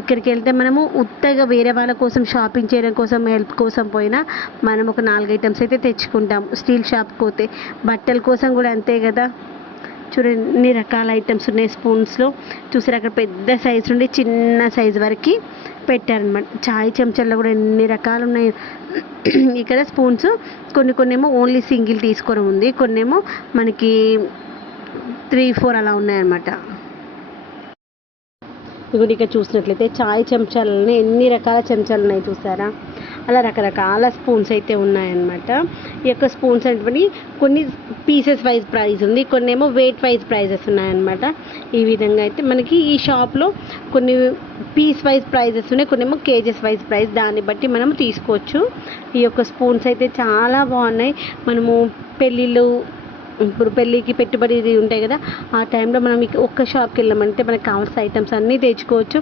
ఇక్కడికి వెళ్తే మనము ఉత్తగా వేరే వాళ్ళ కోసం షాపింగ్ చేయడం కోసం హెల్ప్ కోసం పోయినా మనం ఒక 4 ఐటమ్స్ అయితే తెచ్చుకుంటాం. స్టీల్ షాప్కి పోతే బట్టల కోసం కూడా అంతే కదా. చూడండి ఎన్ని రకాల ఐటమ్స్ ఉన్నాయి స్పూన్స్లో. చూసారు అక్కడ పెద్ద సైజు నుండి చిన్న సైజు వరకు పెట్టారనమాట. చాయ్ చెంచాల్లో కూడా ఎన్ని రకాలు ఉన్నాయి. ఇక్కడ స్పూన్స్ కొన్ని ఏమో ఓన్లీ సింగిల్ తీసుకోవడం ఉంది, కొన్ని ఏమో మనకి 3-4 అలా ఉన్నాయన్నమాట. ఇప్పుడు ఇక్కడ చూసినట్లయితే చాయ్ చెంచాలని ఎన్ని రకాల చెంచాలు ఉన్నాయి చూసారా. అలా రకరకాల స్పూన్స్ అయితే ఉన్నాయన్నమాట. ఈ యొక్క స్పూన్స్ అంటే కొన్ని పీసెస్ వైజ్ ప్రైస్ ఉంది, కొన్ని ఏమో వెయిట్ వైజ్ ప్రైజెస్ ఉన్నాయన్నమాట. ఈ విధంగా అయితే మనకి ఈ షాప్లో కొన్ని పీస్ వైజ్ ప్రైజెస్ ఉన్నాయి, కొన్ని ఏమో కేజెస్ వైజ్ ప్రైస్, దాన్ని బట్టి మనం తీసుకోవచ్చు. ఈ యొక్క స్పూన్స్ అయితే చాలా బాగున్నాయి. మనము పెళ్ళిళ్ళు, ఇప్పుడు పెళ్ళికి పెట్టుబడి ఉంటాయి కదా, ఆ టైంలో మనం ఒక్క షాప్కి వెళ్ళామంటే మనకు కావాల్సిన ఐటమ్స్ అన్నీ తెచ్చుకోవచ్చు.